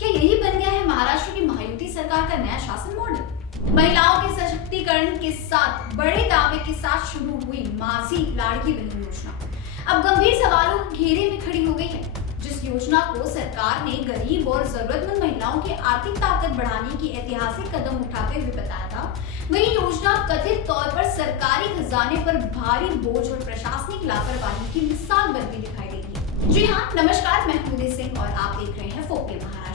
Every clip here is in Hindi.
क्या यही बन गया है महाराष्ट्र की महायुति सरकार का नया शासन मॉडल? महिलाओं के सशक्तिकरण के साथ बड़े दावे के साथ शुरू हुई माझी लाड़की बहन योजना अब गंभीर सवालों के घेरे में खड़ी हो गई है। जिस योजना को सरकार ने गरीब और जरूरतमंद महिलाओं की आर्थिक ताकत बढ़ाने की ऐतिहासिक कदम उठाते हुए बताया था, वही योजना कथित तौर पर सरकारी खजाने पर भारी बोझ और प्रशासनिक लापरवाही की मिसाल बनती दिखाई देती है। जी हाँ, नमस्कार, मैं हूं सिंह और आप देख रहे हैं फोकल महाराष्ट्र।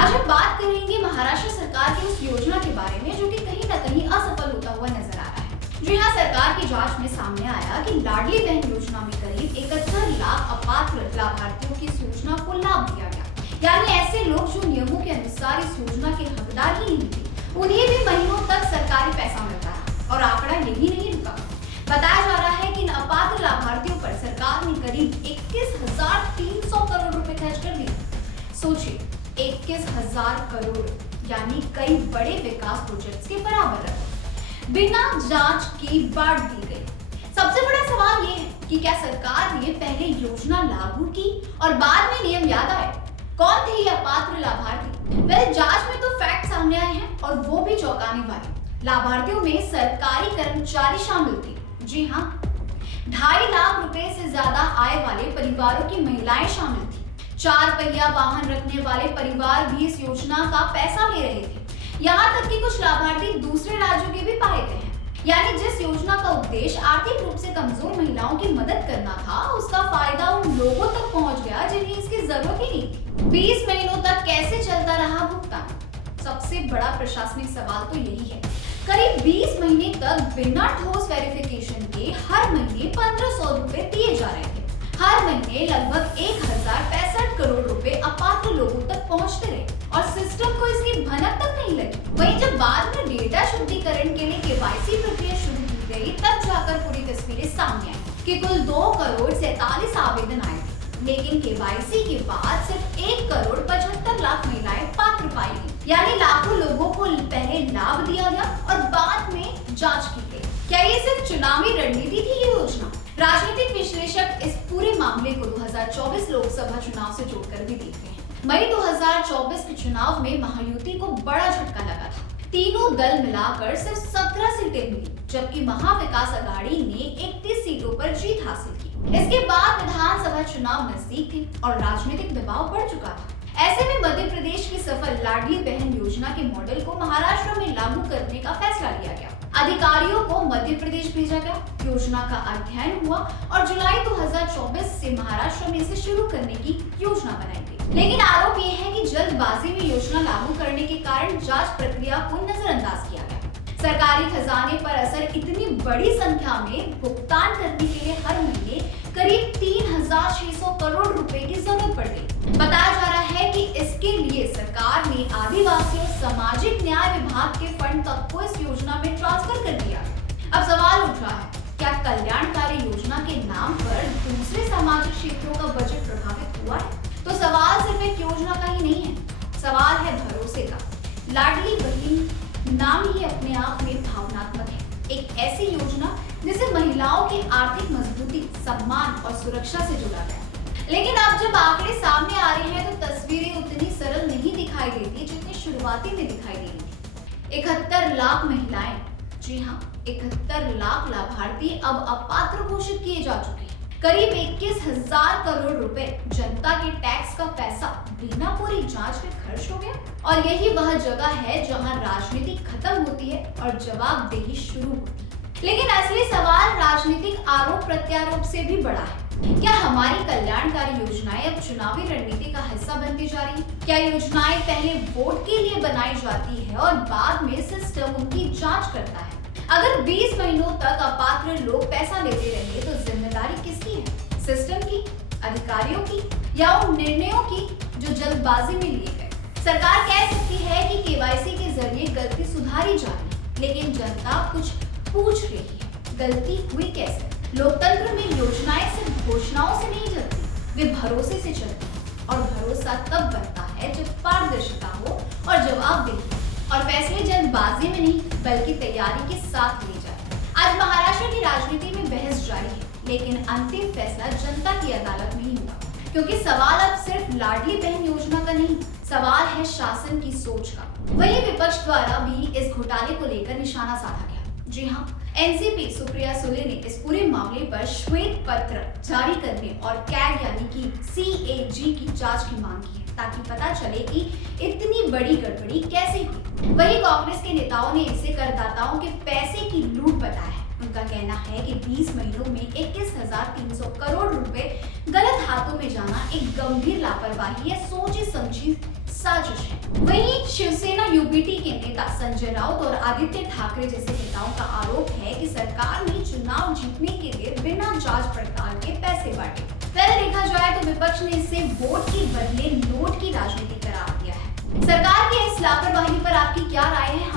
आज हम बात करेंगे महाराष्ट्र सरकार की उस योजना के बारे में जो कि कहीं न कहीं असफल होता हुआ नजर आ रहा है। जी हाँ, सरकार की जांच में सामने आया कि लाडली बहन योजना में करीब 71 लाख अपात्र लाभार्थियों की इस योजना को लाभ दिया गया। यानी ऐसे लोग जो नियमों के अनुसार इस योजना के हकदार ही नहीं थे, उन्हें भी महीनों तक सरकारी पैसा मिलता है। और आंकड़ा यही नहीं रुका, बताया जा रहा है कि इन अपात्र लाभार्थियों पर सरकार ने करीब 21,300 करोड़ रुपए खर्च कर दिए। सोचिए, 21,000 करोड़ यानी कई बड़े विकास प्रोजेक्ट्स के बराबर रकम बिना जांच की बांट दी गई। सबसे बड़ा सवाल ये है कि क्या सरकार ने पहले योजना लागू की और बाद में नियम याद आए? कौन थे ये अपात्र लाभार्थी? वह जांच में तो फैक्ट सामने आए हैं और वो भी चौंकाने वाले। लाभार्थियों में सरकारी कर्मचारी शामिल थे। जी हाँ, 2.5 लाख रुपए से ज्यादा आय वाले परिवारों की महिलाएं शामिल थी। 4 पहिया वाहन रखने वाले परिवार भी इस योजना का पैसा ले रहे थे। यहाँ तक कि कुछ लाभार्थी दूसरे राज्यों के भी पाए गए हैं। यानी जिस योजना का उद्देश्य आर्थिक रूप से कमजोर महिलाओं की मदद करना था, उसका फायदा उन लोगों तक पहुँच गया जिन्हें इसकी जरूरत ही नहीं थी। 20 महीनों तक कैसे चलता रहा भुगतान? सबसे बड़ा प्रशासनिक सवाल तो यही है। करीब 20 महीने तक बिना ठोस वेरिफिकेशन के हर महीने 1,500 रुपए दिए जा रहे थे। हर महीने लगभग 1,065 करोड़ रुपए अपात्र लोगों तक पहुंचते रहे और सिस्टम को इसकी भनक तक नहीं लगी। वहीं जब बाद में डेटा शुद्धिकरण के लिए केवाईसी प्रक्रिया शुरू की गई, तब जाकर पूरी तस्वीरें सामने आई कि कुल 2,47,00,000 आवेदन आए थे, लेकिन केवाईसी के बाद सिर्फ 1,75,00,000 महिलाएं पात्र पाई गई। यानी लाखों लोगों को पहले लाभ दिया गया और बाद में जांच की गई। क्या ये सिर्फ चुनावी रणनीति थी ये योजना? राजनीतिक विश्लेषक इस पूरे मामले को 2024 लोकसभा चुनाव से जोड़कर भी देखते हैं। मई 2024 के चुनाव में महायुति को बड़ा झटका लगा था। तीनों दल मिलाकर सिर्फ 17 सीटें मिली, जबकि महाविकास अघाड़ी ने 31 सीटों पर जीत हासिल की। इसके बाद विधानसभा चुनाव नजदीक थे और राजनीतिक दबाव बढ़ चुका था। ऐसे में मध्य प्रदेश की सफल लाडली बहन योजना के मॉडल को महाराष्ट्र में लागू करने का फैसला लिया गया। अधिकारियों को मध्य प्रदेश भेजा गया, योजना का अध्ययन हुआ और जुलाई 2024 से महाराष्ट्र में इसे शुरू करने की योजना बनाई गई। लेकिन आरोप ये है कि जल्दबाजी में योजना लागू करने के कारण जांच प्रक्रिया को नजरअंदाज किया गया। सरकारी खजाने पर असर इतनी बड़ी संख्या में भुगतान करने के लिए हर महीने करीब 3,600 करोड़ रुपए की जरूरत पड़ गई। बताया जा रहा है कि इसके लिए सरकार ने आदिवासी और सामाजिक न्याय विभाग के फंड तक को इस योजना में ट्रांसफर कर दिया। अब सवाल उठ रहा है, क्या कल्याणकारी योजना के नाम पर दूसरे सामाजिक क्षेत्रों का बजट प्रभावित हुआ है? तो सवाल सिर्फ एक योजना का ही नहीं है, सवाल है भरोसे का। लाडली बहन नाम ही अपने आप में भावनात्मक है। एक ऐसी योजना जिसे महिलाओं की आर्थिक मजबूती, सम्मान और सुरक्षा से जोड़ा गया। लेकिन अब जब आंकड़े सामने आ रहे हैं तो तस्वीरें उतनी सरल नहीं दिखाई देती जितनी शुरुआती में दिखाई दे रही थी। 71 लाख महिलाएं, जी हाँ, 71 लाख लाभार्थी अब अपात्र घोषित किए जा चुके हैं। करीब 21,000 करोड़ रुपए जनता के टैक्स का पैसा बिना पूरी जांच के खर्च हो गया। और यही वह जगह है जहां राजनीति खत्म होती है और जवाबदेही शुरू होती है। लेकिन असली सवाल राजनीतिक आरोप प्रत्यारोप से भी बड़ा है। क्या हमारी कल्याणकारी योजनाएं अब चुनावी रणनीति का हिस्सा बनती जा रही है? क्या योजनाएं पहले वोट के लिए बनाई जाती है और बाद में सिस्टम उनकी जांच करता है? अगर 20 महीनों तक अपात्र लोग पैसा लेते रहे तो जिम्मेदारी किसकी है? सिस्टम की, अधिकारियों की या उन निर्णयों की जो जल्दबाजी में लिए गए? सरकार कह सकती है कि केवाईसी के जरिए गलती सुधारी जा रही है, लेकिन जनता कुछ पूछ रही है, गलती हुई कैसे? लोकतंत्र में योजनाएं सिर्फ घोषणाओं से नहीं चलती, वे भरोसे से चलती हैं। और भरोसा तब बनता है जब पारदर्शिता हो और जवाबदेही और फैसले जल्दबाजी में नहीं बल्कि तैयारी के साथ लिए जाए। आज महाराष्ट्र की राजनीति में बहस जारी है, लेकिन अंतिम फैसला जनता की अदालत में ही होगा। क्योंकि सवाल अब सिर्फ लाडली बहन योजना का नहीं, सवाल है शासन की सोच का। वहीं विपक्ष द्वारा भी इस घोटाले को लेकर निशाना साधा गया। जी हाँ, एनसीपी सुप्रिया सुले ने इस पूरे मामले पर श्वेत पत्र जारी करने और कैग यानी कि CAG की जांच की मांग की है, ताकि पता चले कि इतनी बड़ी गड़बड़ी कैसे हुई। वहीं कांग्रेस के नेताओं ने इसे करदाताओं के पैसे की लूट बताया है। उनका कहना है कि 20 महीनों में 21,300 करोड़ रुपए गलत हाथों में जाना एक गंभीर लापरवाही या सोची समझी साजिश है। वहीं शिवसेना यूबीटी के नेता संजय राउत और आदित्य ठाकरे जैसे नेताओं का आरोप है कि सरकार ने चुनाव जीतने के लिए बिना जांच पड़ताल के पैसे बांटे। पहले देखा जाए तो विपक्ष ने इसे वोट के बदले नोट की राजनीति करार दिया है। सरकार की इस लापरवाही पर आपकी क्या राय है?